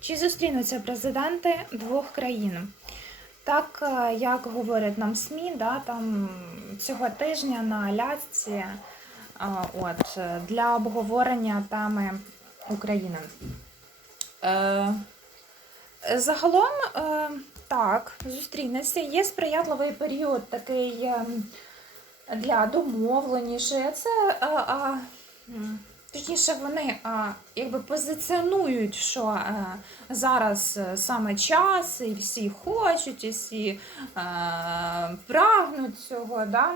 Чи зустрінуться президенти двох країн? Так, е, як говорять нам СМІ, да, там цього тижня на Алясці е, от, е, для обговорення теми України. Е, загалом, е, так, зустрінеться. Є сприятливий період такий е, для домовленіше. Це а, а, м, точніше вони якби позиціонують, що а, зараз е, саме час, і всі хочуть, і всі а, прагнуть цього. Да?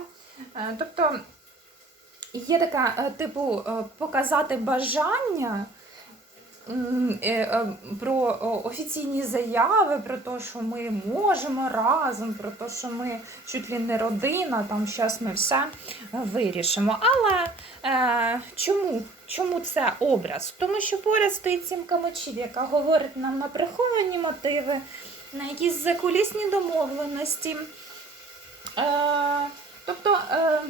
Е, Тобто є така, е, типу, е, показати бажання. Е, е, Про офіційні заяви, про те, що ми можемо разом, про те, що ми чуть ли не родина, там зараз ми все вирішимо. Але е, чому? Чому це образ? Тому що поряд стоїть сімка мечів, яка говорить нам на приховані мотиви, на якісь закулісні домовленості. Е, тобто, е,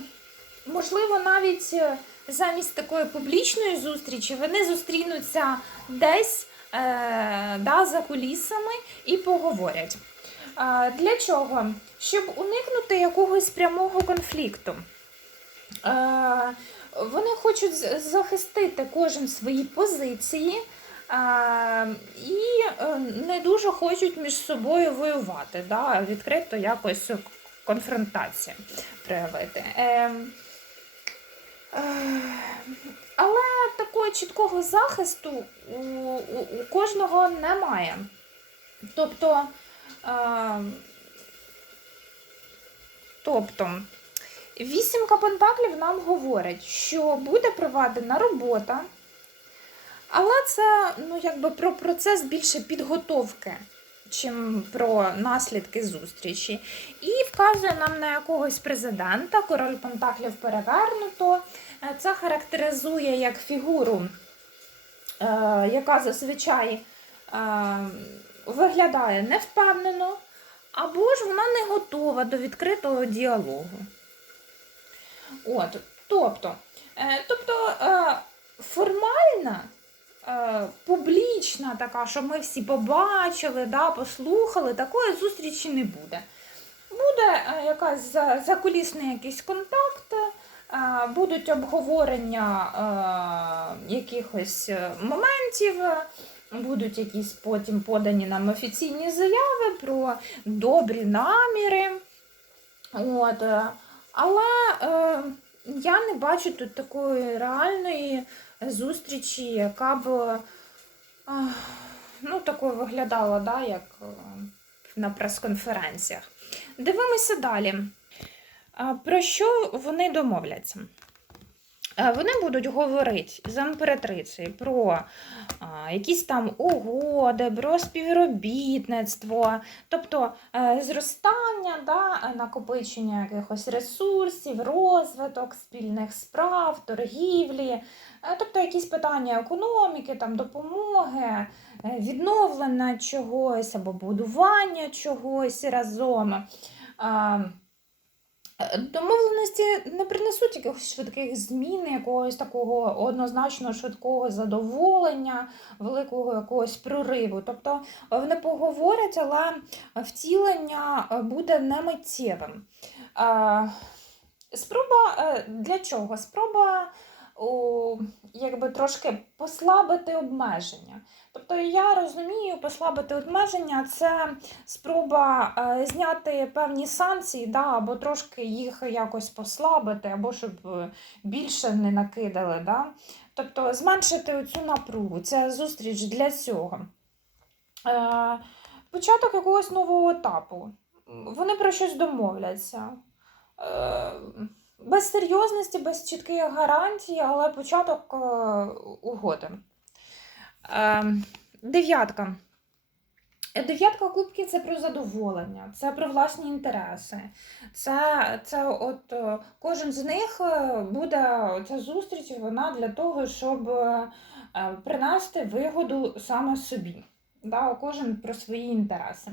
можливо, навіть е, замість такої публічної зустрічі вони зустрінуться десь е, да, за кулісами і поговорять. Е, для чого? Щоб уникнути якогось прямого конфлікту. Е, вони хочуть захистити кожен свої позиції. е, І е, не дуже хочуть між собою воювати, да, відкрито якось конфронтацію проявити. Е, але такого чіткого захисту у кожного немає. Тобто, е, тобто, вісімка пентаклів нам говорить, що буде проведена робота, але це ну, якби про процес більше підготовки, чим про наслідки зустрічі. І вказує нам на якогось президента, король пентаклів перевернуто. Е, Це характеризує як фігуру, е, яка зазвичай е, виглядає невпевнено, або ж вона не готова до відкритого діалогу. От, тобто, тобто формальна, публічна така, що ми всі побачили, да, послухали, такої зустрічі не буде. Буде е, якась закулісний якийсь контакт, е, будуть обговорення е, якихось е, моментів, е, будуть якісь потім подані нам офіційні заяви про добрі наміри. От, е, але е, я не бачу тут такої реальної зустрічі, яка б е, ну, такою виглядала, да, як е, на прес-конференціях. Дивимося далі. Про що вони домовляться? Е, Вони будуть говорити з імператрицею про якісь там угоди, про співробітництво, тобто е, зростання, да, накопичення якихось ресурсів, розвиток спільних справ, торгівлі, е, тобто якісь питання економіки, там, допомоги, відновлення чогось або будування чогось разом. Е, Домовленості не принесуть якихось швидких змін, якогось такого однозначно швидкого задоволення, великого якогось прориву. Тобто е, вони поговорять, але втілення е, буде не миттєвим. Спроба для чого? Спроба о, якби трошки послабити обмеження. Тобто я розумію, послабити обмеження це спроба е, зняти певні санкції, да, або трошки їх якось послабити, або щоб е, більше не накидали. Да? Тобто зменшити цю напругу. Це зустріч для цього. Е, початок якогось нового етапу. Вони про щось домовляться. Е, без серйозності, без чітких гарантій, але початок е, угоди. Е, дев'ятка. Дев'ятка кубків це про задоволення, це про власні інтереси. Це, це от е, кожен з них е, буде ця зустріч, вона для того, щоб принести вигоду саме собі. Да, кожен про свої інтереси.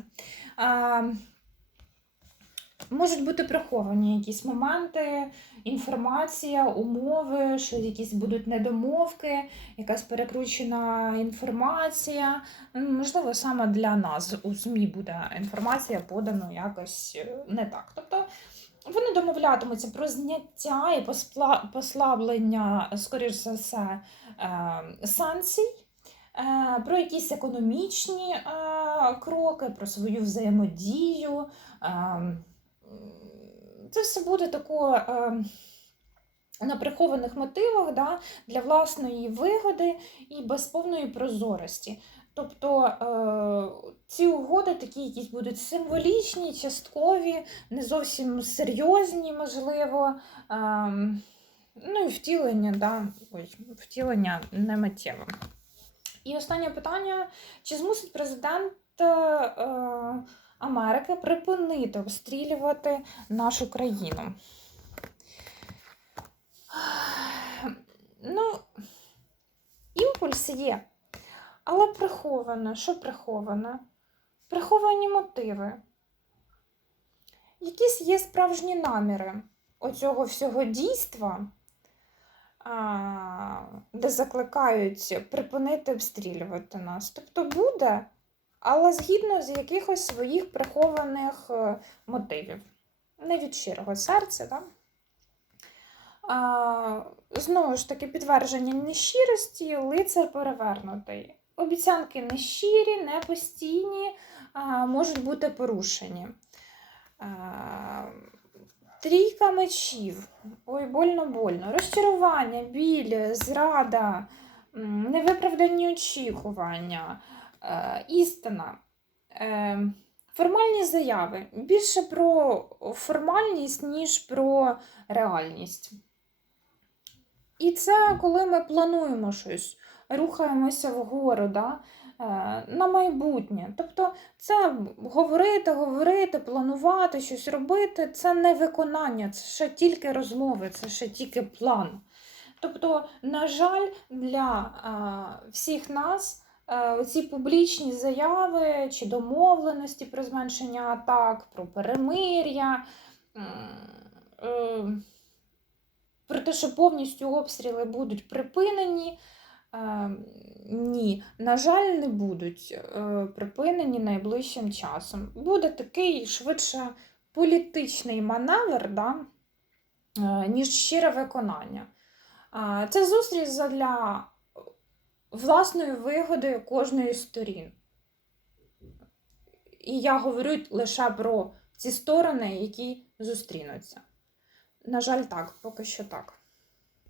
Можуть бути приховані якісь моменти, інформація, умови, що якісь будуть недомовки, якась перекручена інформація. Можливо, саме для нас у ЗМІ буде інформація подана якось е, не так. Тобто вони домовлятимуться про зняття і послаблення, скоріш за все, е, санкцій, е, про якісь економічні кроки, про свою взаємодію. Це все буде тако. е, На прихованих мотивах да, для власної вигоди і без повної прозорості. Тобто е, ці угоди такі якісь будуть символічні, часткові, не зовсім серйозні, можливо. Ем, ну і втілення, да, ой, втілення не миттєве. І останнє питання: чи змусить президент е, Америки припинити обстрілювати нашу країну? Ну, імпульс є, але приховано. Що приховано? Приховані мотиви. Якісь є справжні наміри оцього всього дійства, де закликають припинити обстрілювати нас. Тобто буде, але згідно з якихось своїх прихованих е, мотивів. Не від щирого серця, так? А, знову ж таки, підтвердження нещирості, лицар перевернутий. Обіцянки нещирі, непостійні, а, можуть бути порушені. А, трійка мечів. Ой, больно-больно. Розчарування, біль, зрада, невиправдані очікування, істина. Е, формальні заяви. Більше про формальність, ніж про реальність. І це коли ми плануємо щось, рухаємося вгору, да? е, на майбутнє. Тобто, це говорити, говорити, планувати, щось робити це не виконання, це ще тільки розмови, це ще тільки план. Тобто, на жаль, для е, всіх нас е, ці публічні заяви чи домовленості про зменшення атак, про перемир'я. е, про те, що повністю обстріли будуть припинені. Е, ні, на жаль, не будуть припинені найближчим часом. Буде такий швидше політичний маневр, да, ніж щире виконання. Це зустріч для власної вигодою кожної сторін. І я говорю лише про ці сторони, які зустрінуться. На жаль, так, поки що так.